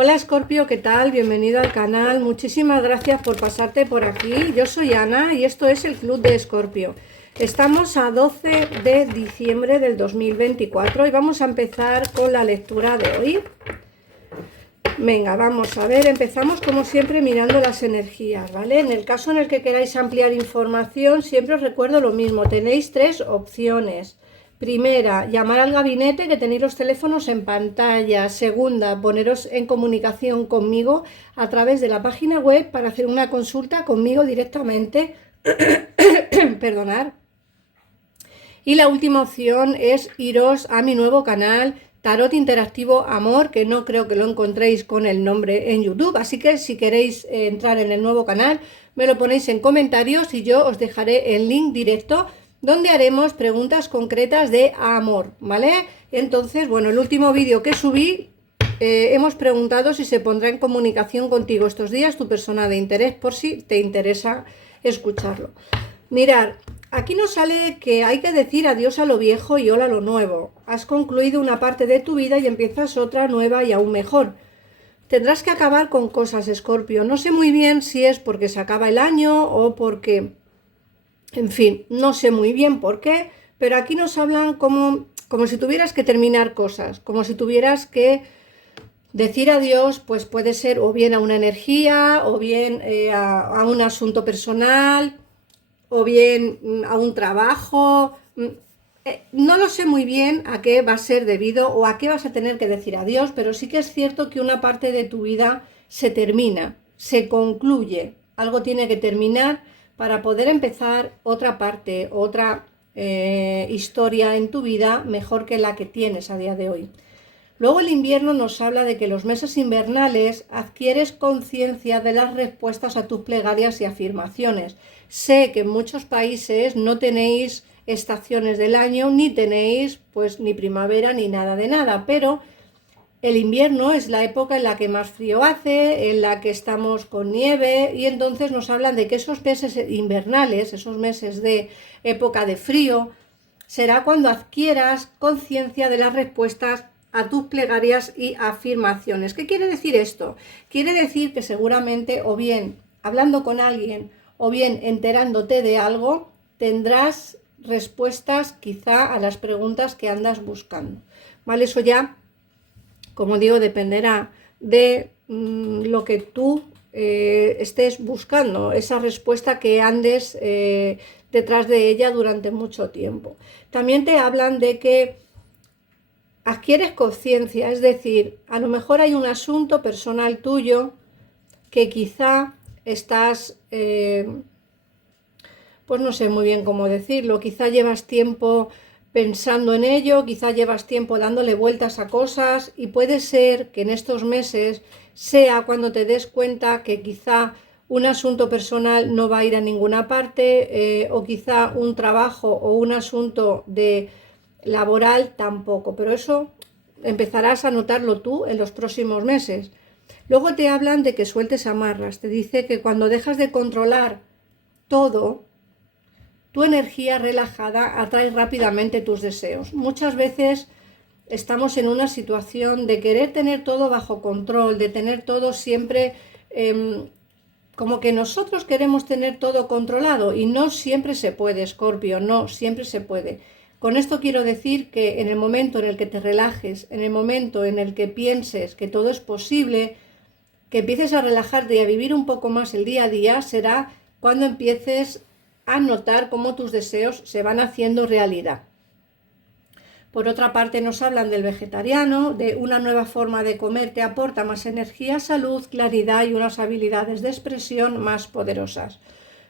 Hola Escorpio, ¿qué tal? Bienvenido al canal. Muchísimas gracias por pasarte por aquí. Yo soy Ana y esto es el Club de Escorpio. Estamos a 12 de diciembre del 2024 y vamos a empezar con la lectura de hoy. Venga, vamos a ver, empezamos como siempre mirando las energías, ¿vale? En el caso en el que queráis ampliar información, siempre os recuerdo lo mismo, tenéis tres opciones. Primera, llamar al gabinete, que tenéis los teléfonos en pantalla. Segunda, poneros en comunicación conmigo a través de la página web para hacer una consulta conmigo directamente. Perdonad. Y la última opción es iros a mi nuevo canal Tarot Interactivo Amor, que no creo que lo encontréis con el nombre en YouTube, así que si queréis entrar en el nuevo canal me lo ponéis en comentarios y yo os dejaré el link directo donde haremos preguntas concretas de amor, ¿vale? Entonces, bueno, el último vídeo que subí hemos preguntado si se pondrá en comunicación contigo estos días tu persona de interés, por si te interesa escucharlo. Mirad, aquí nos sale que hay que decir adiós a lo viejo y hola a lo nuevo. Has concluido una parte de tu vida y empiezas otra nueva y aún mejor. Tendrás que acabar con cosas, Escorpio. No sé muy bien si es porque se acaba el año o porque... En fin, no sé muy bien por qué, pero aquí nos hablan como si tuvieras que terminar cosas, como si tuvieras que decir adiós, pues puede ser o bien a una energía, o bien a un asunto personal, o bien a un trabajo. No lo sé muy bien a qué va a ser debido o a qué vas a tener que decir adiós, pero sí que es cierto que una parte de tu vida se termina, se concluye, algo tiene que terminar para poder empezar otra parte, otra historia en tu vida mejor que la que tienes a día de hoy. Luego el invierno nos habla de que los meses invernales adquieres conciencia de las respuestas a tus plegarias y afirmaciones. Sé que en muchos países no tenéis estaciones del año, ni tenéis pues ni primavera ni nada de nada, pero el invierno es la época en la que más frío hace, en la que estamos con nieve, y entonces nos hablan de que esos meses invernales, esos meses de época de frío, será cuando adquieras conciencia de las respuestas a tus plegarias y afirmaciones. ¿Qué quiere decir esto? Quiere decir que seguramente o bien hablando con alguien o bien enterándote de algo, tendrás respuestas quizá a las preguntas que andas buscando. ¿Vale? Eso ya, como digo, dependerá de lo que tú estés buscando, esa respuesta que andes detrás de ella durante mucho tiempo. También te hablan de que adquieres conciencia, es decir, a lo mejor hay un asunto personal tuyo que quizá estás, pues no sé muy bien cómo decirlo, quizá llevas tiempo pensando en ello, quizá llevas tiempo dándole vueltas a cosas y puede ser que en estos meses sea cuando te des cuenta que quizá un asunto personal no va a ir a ninguna parte o quizá un trabajo o un asunto de laboral tampoco, pero eso empezarás a notarlo tú en los próximos meses. Luego te hablan de que sueltes amarras, te dice que cuando dejas de controlar todo, tu energía relajada atrae rápidamente tus deseos. Muchas veces estamos en una situación de querer tener todo bajo control, de tener todo siempre como que nosotros queremos tener todo controlado y no siempre se puede, Escorpio, no siempre se puede. Con esto quiero decir que en el momento en el que te relajes, en el momento en el que pienses que todo es posible, que empieces a relajarte y a vivir un poco más el día a día, será cuando empieces a notar cómo tus deseos se van haciendo realidad. Por otra parte, nos hablan del vegetariano, de una nueva forma de comer te aporta más energía, salud, claridad y unas habilidades de expresión más poderosas.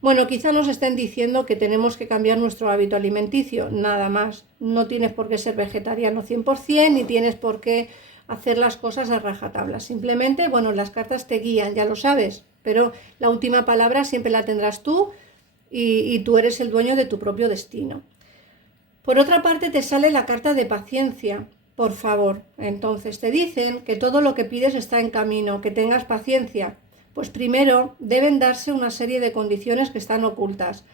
Bueno, quizá nos estén diciendo que tenemos que cambiar nuestro hábito alimenticio, nada más. No tienes por qué ser vegetariano 100%, ni tienes por qué hacer las cosas a rajatabla. Simplemente, bueno, las cartas te guían, ya lo sabes, pero la última palabra siempre la tendrás tú y tú eres el dueño de tu propio destino. Por otra parte, te sale la carta de paciencia, por favor. Entonces te dicen que todo lo que pides está en camino, que tengas paciencia. Pues primero deben darse una serie de condiciones que están ocultas.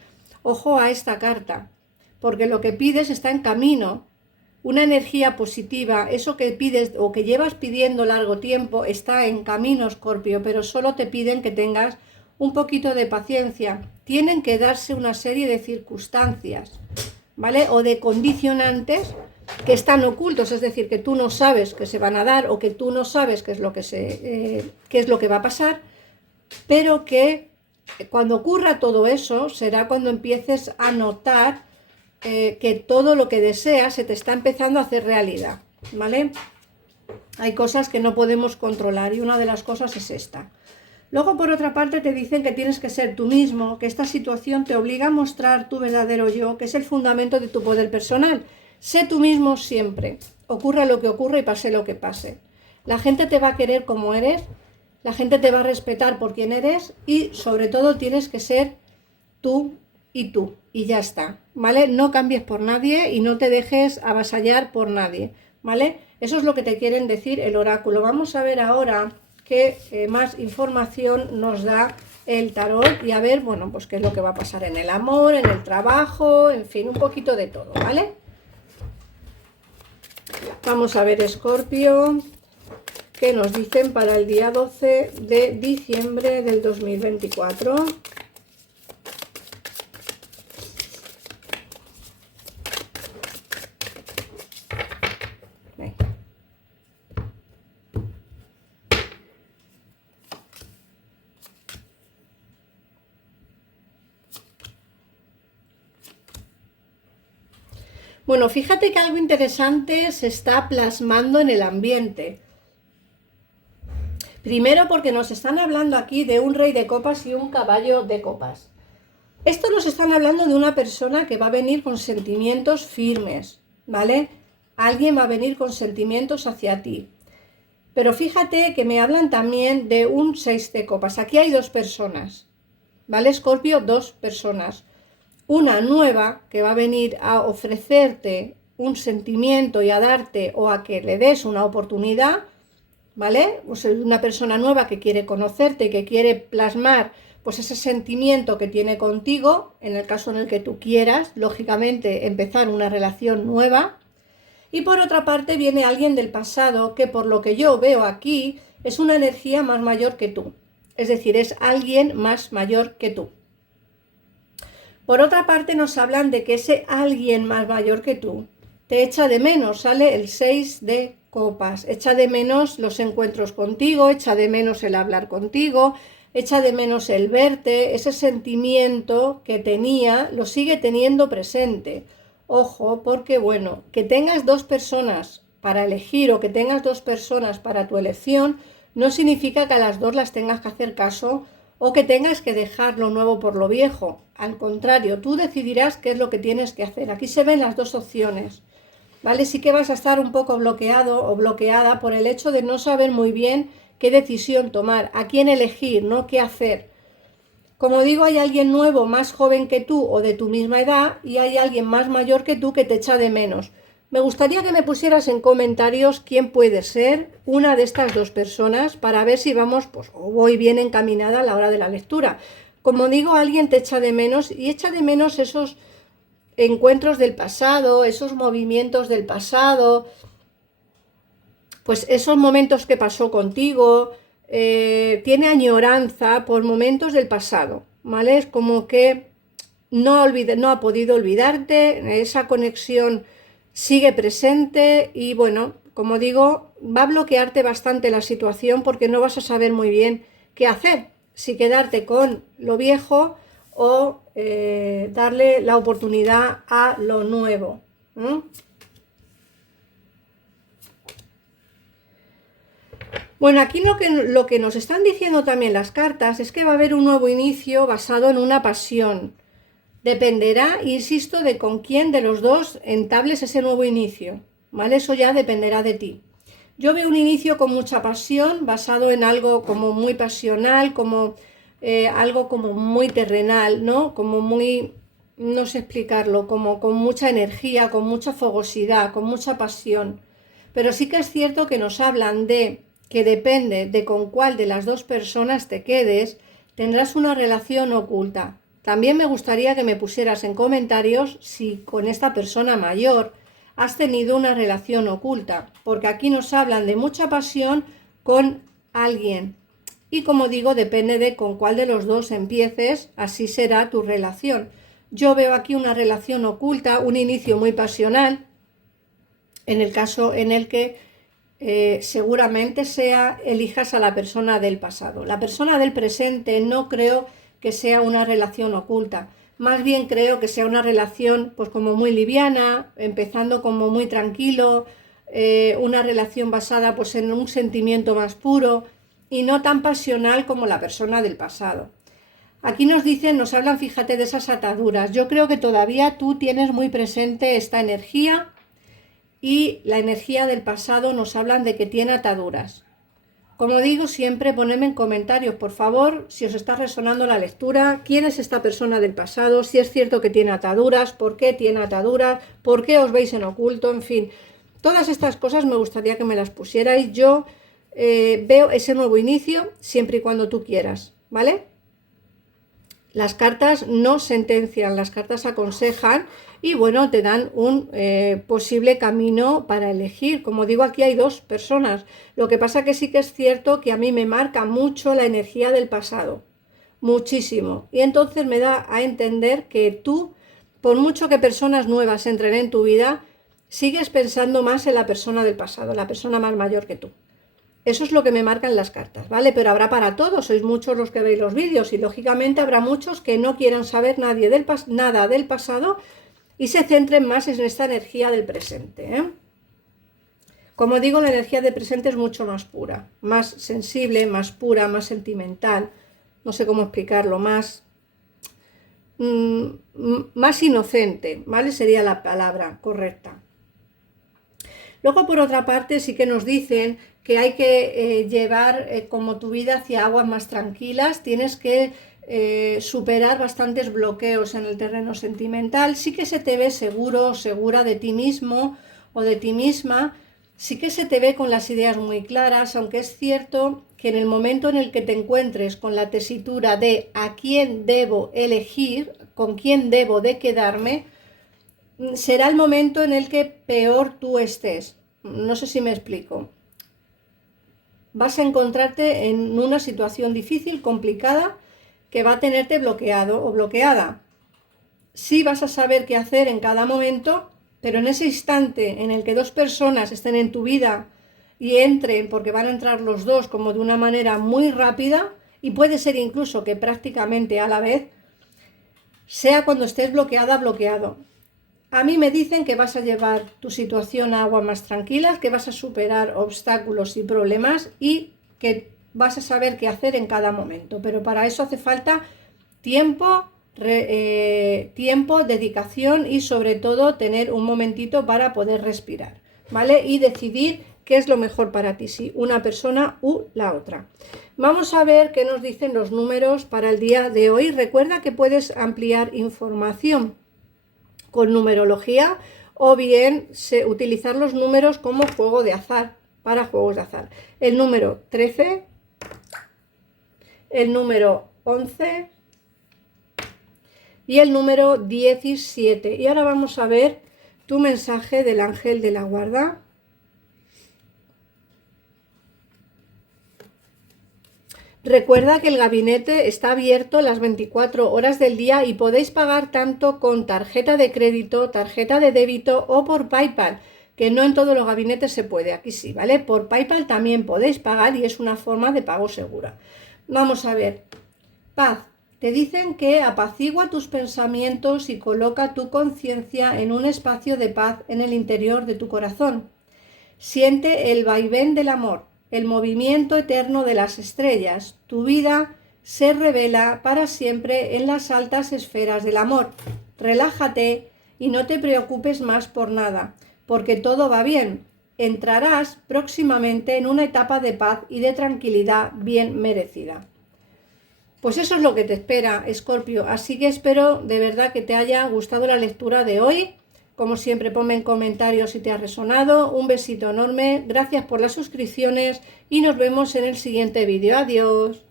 Ojo a esta carta, porque lo que pides está en camino, una energía positiva, eso que pides o que llevas pidiendo largo tiempo está en camino, Escorpio, pero solo te piden que tengas un poquito de paciencia. Tienen que darse una serie de circunstancias, ¿vale? O de condicionantes que están ocultos, es decir, que tú no sabes que se van a dar o que tú no sabes qué es lo que qué es lo que va a pasar, pero que cuando ocurra todo eso será cuando empieces a notar que todo lo que deseas se te está empezando a hacer realidad, ¿vale? Hay cosas que no podemos controlar y una de las cosas es esta. Luego, por otra parte, te dicen que tienes que ser tú mismo, que esta situación te obliga a mostrar tu verdadero yo, que es el fundamento de tu poder personal. Sé tú mismo siempre, ocurra lo que ocurra y pase lo que pase. La gente te va a querer como eres, la gente te va a respetar por quien eres y sobre todo tienes que ser tú y ya está, ¿vale? No cambies por nadie y no te dejes avasallar por nadie, ¿vale? Eso es lo que te quieren decir el oráculo. Vamos a ver ahora qué más información nos da el tarot y a ver, bueno, pues qué es lo que va a pasar en el amor, en el trabajo, en fin, un poquito de todo, ¿vale? Vamos a ver, Escorpio, qué nos dicen para el día 12 de diciembre del 2024. Bueno, fíjate que algo interesante se está plasmando en el ambiente. Primero porque nos están hablando aquí de un rey de copas y un caballo de copas. Esto nos están hablando de una persona que va a venir con sentimientos firmes, ¿vale? Alguien va a venir con sentimientos hacia ti. Pero fíjate que me hablan también de un 6 de copas. Aquí hay dos personas, ¿vale, Escorpio? Dos personas. Una nueva que va a venir a ofrecerte un sentimiento y a darte o a que le des una oportunidad, ¿vale? O sea, una persona nueva que quiere conocerte, que quiere plasmar pues ese sentimiento que tiene contigo, en el caso en el que tú quieras, lógicamente, empezar una relación nueva. Y por otra parte viene alguien del pasado que por lo que yo veo aquí es una energía más mayor que tú. Es decir, es alguien más mayor que tú. Por otra parte nos hablan de que ese alguien más mayor que tú te echa de menos, sale el 6 de copas, echa de menos los encuentros contigo, echa de menos el hablar contigo, echa de menos el verte, ese sentimiento que tenía lo sigue teniendo presente. Ojo, porque bueno, que tengas dos personas para elegir o que tengas dos personas para tu elección no significa que a las dos las tengas que hacer caso o que tengas que dejar lo nuevo por lo viejo. Al contrario, tú decidirás qué es lo que tienes que hacer. Aquí se ven las dos opciones, ¿vale? Sí que vas a estar un poco bloqueado o bloqueada por el hecho de no saber muy bien qué decisión tomar, a quién elegir, ¿no? ¿Qué hacer? Como digo, hay alguien nuevo más joven que tú o de tu misma edad y hay alguien más mayor que tú que te echa de menos. Me gustaría que me pusieras en comentarios quién puede ser una de estas dos personas para ver si vamos, pues, o voy bien encaminada a la hora de la lectura. Como digo, alguien te echa de menos y echa de menos esos encuentros del pasado, esos movimientos del pasado, pues esos momentos que pasó contigo, tiene añoranza por momentos del pasado, ¿vale? Es como que no ha podido olvidarte, esa conexión sigue presente y bueno, como digo, va a bloquearte bastante la situación porque no vas a saber muy bien qué hacer, si quedarte con lo viejo o darle la oportunidad a lo nuevo. Bueno, aquí lo que nos están diciendo también las cartas es que va a haber un nuevo inicio basado en una pasión. Dependerá, insisto, de con quién de los dos entables ese nuevo inicio, ¿vale? Eso ya dependerá de ti. Yo veo un inicio con mucha pasión, basado en algo como muy pasional, como algo como muy terrenal, ¿no? Como muy, no sé explicarlo, como con mucha energía, con mucha fogosidad, con mucha pasión. Pero sí que es cierto que nos hablan de que depende de con cuál de las dos personas te quedes, tendrás una relación oculta. También me gustaría que me pusieras en comentarios si con esta persona mayor has tenido una relación oculta, porque aquí nos hablan de mucha pasión con alguien. Y como digo, depende de con cuál de los dos empieces, así será tu relación. Yo veo aquí una relación oculta, un inicio muy pasional, en el caso en el que seguramente elijas a la persona del pasado. La persona del presente no creo que sea una relación oculta, más bien creo que sea una relación pues como muy liviana, empezando como muy tranquilo, una relación basada pues en un sentimiento más puro y no tan pasional como la persona del pasado. Aquí nos dicen, nos hablan, fíjate, de esas ataduras. Yo creo que todavía tú tienes muy presente esta energía y la energía del pasado nos hablan de que tiene ataduras. Como digo siempre, ponedme en comentarios, por favor, si os está resonando la lectura, quién es esta persona del pasado, si es cierto que tiene ataduras, por qué tiene ataduras, por qué os veis en oculto, en fin. Todas estas cosas me gustaría que me las pusierais. Yo veo ese nuevo inicio siempre y cuando tú quieras, ¿vale? Las cartas no sentencian, las cartas aconsejan y bueno, te dan un posible camino para elegir. Como digo, aquí hay dos personas. Lo que pasa que sí que es cierto que a mí me marca mucho la energía del pasado, muchísimo. Y entonces me da a entender que tú, por mucho que personas nuevas entren en tu vida, sigues pensando más en la persona del pasado, la persona más mayor que tú. Eso es lo que me marcan las cartas, ¿vale? Pero habrá para todos, sois muchos los que veis los vídeos y lógicamente habrá muchos que no quieran saber nada del pasado y se centren más en esta energía del presente, ¿eh? Como digo, la energía del presente es mucho más pura, más sensible, más pura, más sentimental, no sé cómo explicarlo, más inocente, ¿vale? Sería la palabra correcta. Luego, por otra parte, sí que nos dicen que hay que llevar como tu vida hacia aguas más tranquilas, tienes que superar bastantes bloqueos en el terreno sentimental, sí que se te ve seguro, segura de ti mismo o de ti misma, sí que se te ve con las ideas muy claras, aunque es cierto que en el momento en el que te encuentres con la tesitura de a quién debo elegir, con quién debo de quedarme, será el momento en el que peor tú estés. No sé si me explico. Vas a encontrarte en una situación difícil, complicada, que va a tenerte bloqueado o bloqueada. Sí vas a saber qué hacer en cada momento, pero en ese instante en el que dos personas estén en tu vida y entren, porque van a entrar los dos como de una manera muy rápida, y puede ser incluso que prácticamente a la vez, sea cuando estés bloqueada, bloqueado. A mí me dicen que vas a llevar tu situación a aguas más tranquilas, que vas a superar obstáculos y problemas y que vas a saber qué hacer en cada momento. Pero para eso hace falta tiempo, dedicación y sobre todo tener un momentito para poder respirar, ¿vale? Y decidir qué es lo mejor para ti, si una persona u la otra. Vamos a ver qué nos dicen los números para el día de hoy. Recuerda que puedes ampliar información con numerología o bien utilizar los números como juego de azar, para juegos de azar. El número 13, el número 11 y el número 17. Y ahora vamos a ver tu mensaje del ángel de la guarda. Recuerda que el gabinete está abierto las 24 horas del día y podéis pagar tanto con tarjeta de crédito, tarjeta de débito o por PayPal, que no en todos los gabinetes se puede, aquí sí, ¿vale? Por PayPal también podéis pagar y es una forma de pago segura. Vamos a ver. Paz. Te dicen que apacigua tus pensamientos y coloca tu conciencia en un espacio de paz en el interior de tu corazón. Siente el vaivén del amor, el movimiento eterno de las estrellas. Tu vida se revela para siempre en las altas esferas del amor. Relájate y no te preocupes más por nada, porque todo va bien. Entrarás próximamente en una etapa de paz y de tranquilidad bien merecida. Pues eso es lo que te espera, Escorpio. Así que espero de verdad que te haya gustado la lectura de hoy. Como siempre, ponme en comentarios si te ha resonado. Un besito enorme, gracias por las suscripciones y nos vemos en el siguiente vídeo. Adiós.